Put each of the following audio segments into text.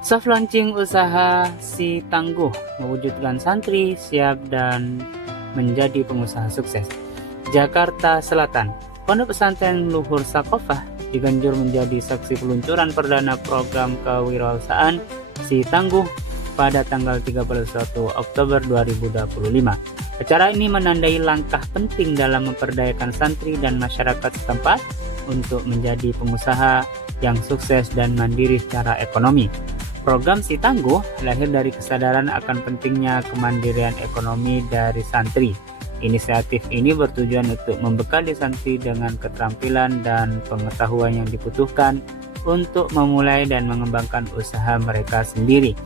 Soft launching usaha Si Tangguh mewujudkan santri siap dan menjadi pengusaha sukses. Jakarta Selatan, Pondok Pesantren Luhur Sakofah diganjur menjadi saksi peluncuran perdana program kewirausahaan Si Tangguh pada tanggal 31 Oktober 2025. Acara ini menandai langkah penting dalam memperdayakan santri dan masyarakat setempat untuk menjadi pengusaha yang sukses dan mandiri secara ekonomi. Program Si Tangguh lahir dari kesadaran akan pentingnya kemandirian ekonomi dari santri. Inisiatif ini bertujuan untuk membekali santri dengan keterampilan dan pengetahuan yang dibutuhkan untuk memulai dan mengembangkan usaha mereka sendiri.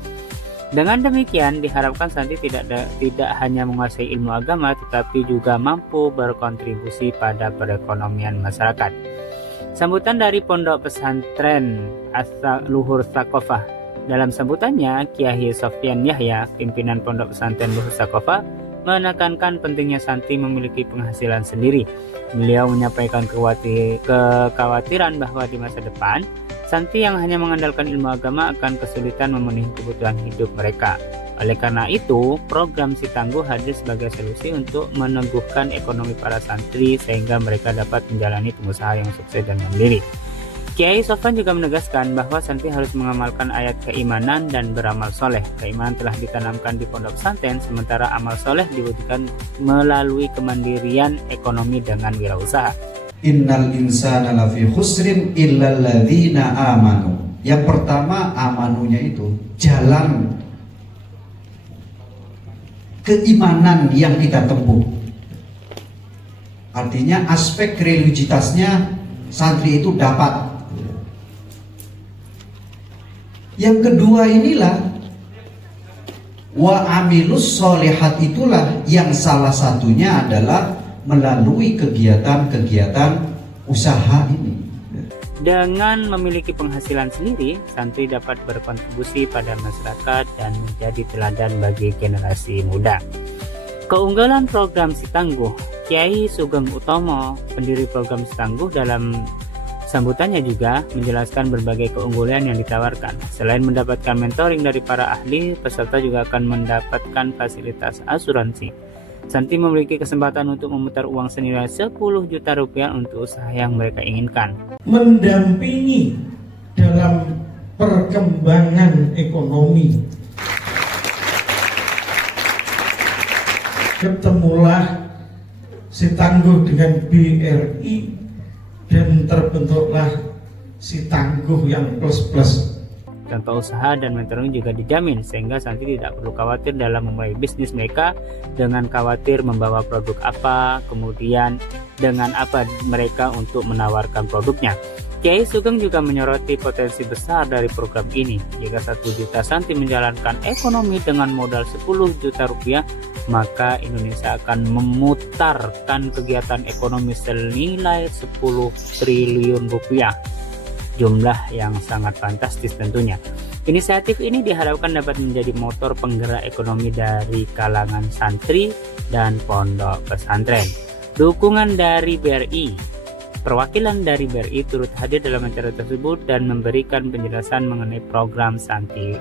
Dengan demikian, diharapkan santri tidak hanya menguasai ilmu agama, tetapi juga mampu berkontribusi pada perekonomian masyarakat. Sambutan dari Pondok Pesantren Luhur Sakofah. Dalam sambutannya, Kiai Sofyan Yahya, pimpinan Pondok Pesantren Luhur Sakofah, menekankan pentingnya santri memiliki penghasilan sendiri. Beliau menyampaikan kekhawatiran bahwa di masa depan, santri yang hanya mengandalkan ilmu agama akan kesulitan memenuhi kebutuhan hidup mereka. Oleh karena itu, program Si Tangguh hadir sebagai solusi untuk meneguhkan ekonomi para santri sehingga mereka dapat menjalani pengusaha yang sukses dan mandiri. Kiai Sofyan juga menegaskan bahwa santri harus mengamalkan ayat keimanan dan beramal soleh. Keimanan telah ditanamkan di pondok pesantren, sementara amal soleh diwujudkan melalui kemandirian ekonomi dengan wirausaha. Innal insana lafi khusrin illal ladzina amanu. Yang pertama, amanunya itu jalan keimanan yang kita tempuh. Artinya aspek religiositasnya santri itu dapat. Yang kedua inilah wa amilus solihat, itulah yang salah satunya adalah melalui kegiatan-kegiatan usaha ini. Dengan memiliki penghasilan sendiri, santri dapat berkontribusi pada masyarakat dan menjadi teladan bagi generasi muda. Keunggulan program Si Tangguh. Kiai Sugeng Utomo, pendiri program Si Tangguh, dalam sambutannya juga menjelaskan berbagai keunggulan yang ditawarkan. Selain mendapatkan mentoring dari para ahli, peserta juga akan mendapatkan fasilitas asuransi. Santri memiliki kesempatan untuk memutar uang senilai 10 juta rupiah untuk usaha yang mereka inginkan. Mendampingi dalam perkembangan ekonomi. Ketemulah Si Tangguh dengan BRI dan terbentuklah Si Tangguh yang plus-plus. Contoh usaha dan mentoring juga dijamin sehingga santri tidak perlu khawatir dalam memulai bisnis mereka dengan khawatir membawa produk apa, kemudian dengan apa mereka untuk menawarkan produknya. Kiai Sugeng juga menyoroti potensi besar dari program ini. Jika 1 juta santri menjalankan ekonomi dengan modal 10 juta rupiah, maka Indonesia akan memutarkan kegiatan ekonomi senilai 10 triliun rupiah. Jumlah yang sangat fantastis tentunya. Inisiatif ini diharapkan dapat menjadi motor penggerak ekonomi dari kalangan santri dan pondok pesantren. Dukungan dari BRI. Perwakilan dari BRI turut hadir dalam acara tersebut dan memberikan penjelasan mengenai program Santri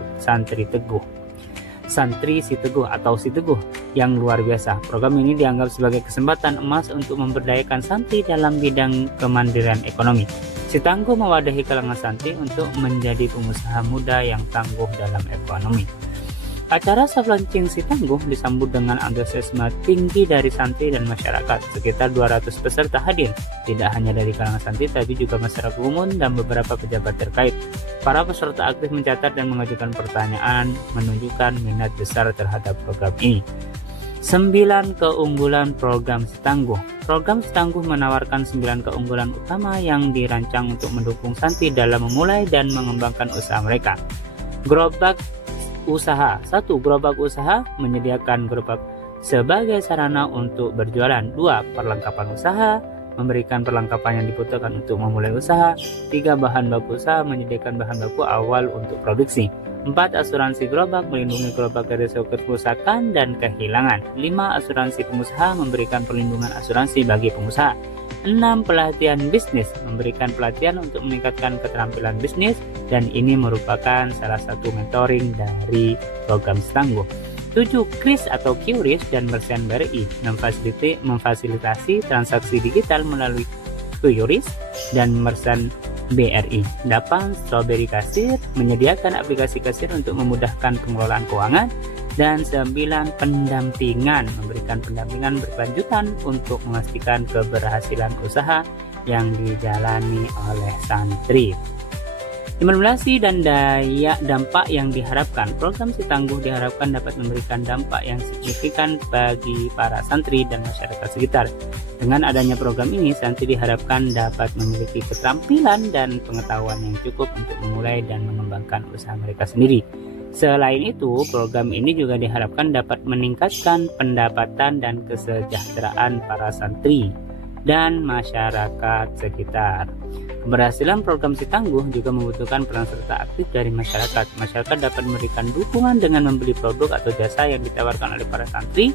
Si Teguh atau Si Teguh yang luar biasa. Program ini dianggap sebagai kesempatan emas untuk memberdayakan santri dalam bidang kemandirian ekonomi. Si Tangguh mewadahi kalangan santri untuk menjadi pengusaha muda yang tangguh dalam ekonomi. Acara soft launching Si Tangguh disambut dengan antusiasme tinggi dari santri dan masyarakat. Sekitar 200 peserta hadir, tidak hanya dari kalangan santri tapi juga masyarakat umum dan beberapa pejabat terkait. Para peserta aktif mencatat dan mengajukan pertanyaan, menunjukkan minat besar terhadap program ini. 9 keunggulan program Si Tangguh. Program Si Tangguh menawarkan 9 keunggulan utama yang dirancang untuk mendukung santri dalam memulai dan mengembangkan usaha mereka. Gerobak usaha. 1. Gerobak usaha, menyediakan gerobak sebagai sarana untuk berjualan. 2. Perlengkapan usaha. memberikan perlengkapan yang dibutuhkan untuk memulai usaha. 3. Bahan baku usaha, menyediakan bahan baku awal untuk produksi. 4. Asuransi gerobak, melindungi gerobak dari resiko kerusakan dan kehilangan. 5. Asuransi pengusaha, memberikan perlindungan asuransi bagi pengusaha. 6. Pelatihan bisnis, memberikan pelatihan untuk meningkatkan keterampilan bisnis, dan ini merupakan salah satu mentoring dari program Setangguh. 7. KRIS atau QRIS dan Merchant BRI, memfasilitasi transaksi digital melalui QRIS dan Merchant BRI. 8. Strawberry Kasir, menyediakan aplikasi kasir untuk memudahkan pengelolaan keuangan. Dan 9. Pendampingan, memberikan pendampingan berkelanjutan untuk memastikan keberhasilan usaha yang dijalani oleh santri. Implementasi dan dampak yang diharapkan. Program Setangguh diharapkan dapat memberikan dampak yang signifikan bagi para santri dan masyarakat sekitar. Dengan adanya program ini, santri diharapkan dapat memiliki keterampilan dan pengetahuan yang cukup untuk memulai dan mengembangkan usaha mereka sendiri. Selain itu, program ini juga diharapkan dapat meningkatkan pendapatan dan kesejahteraan para santri dan masyarakat sekitar. Keberhasilan program Setangguh juga membutuhkan peran serta aktif dari masyarakat. Masyarakat dapat memberikan dukungan dengan membeli produk atau jasa yang ditawarkan oleh para santri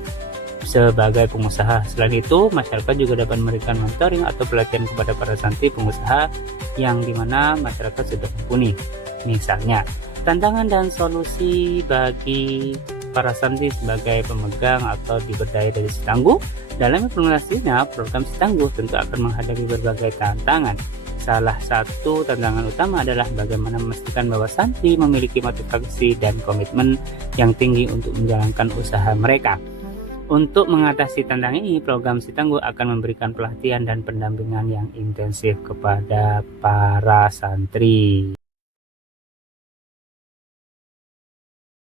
sebagai pengusaha. Selain itu, masyarakat juga dapat memberikan mentoring atau pelatihan kepada para santri pengusaha yang dimana masyarakat sudah mumpuni. Misalnya, tantangan dan solusi bagi para santri sebagai pemegang atau diberdaya dari Setangguh. Dalam implementasinya, program Setangguh tentu akan menghadapi berbagai tantangan. Salah satu tantangan utama adalah bagaimana memastikan bahwa santri memiliki motivasi dan komitmen yang tinggi untuk menjalankan usaha mereka. Untuk mengatasi tantangan ini, program Setangguh akan memberikan pelatihan dan pendampingan yang intensif kepada para santri.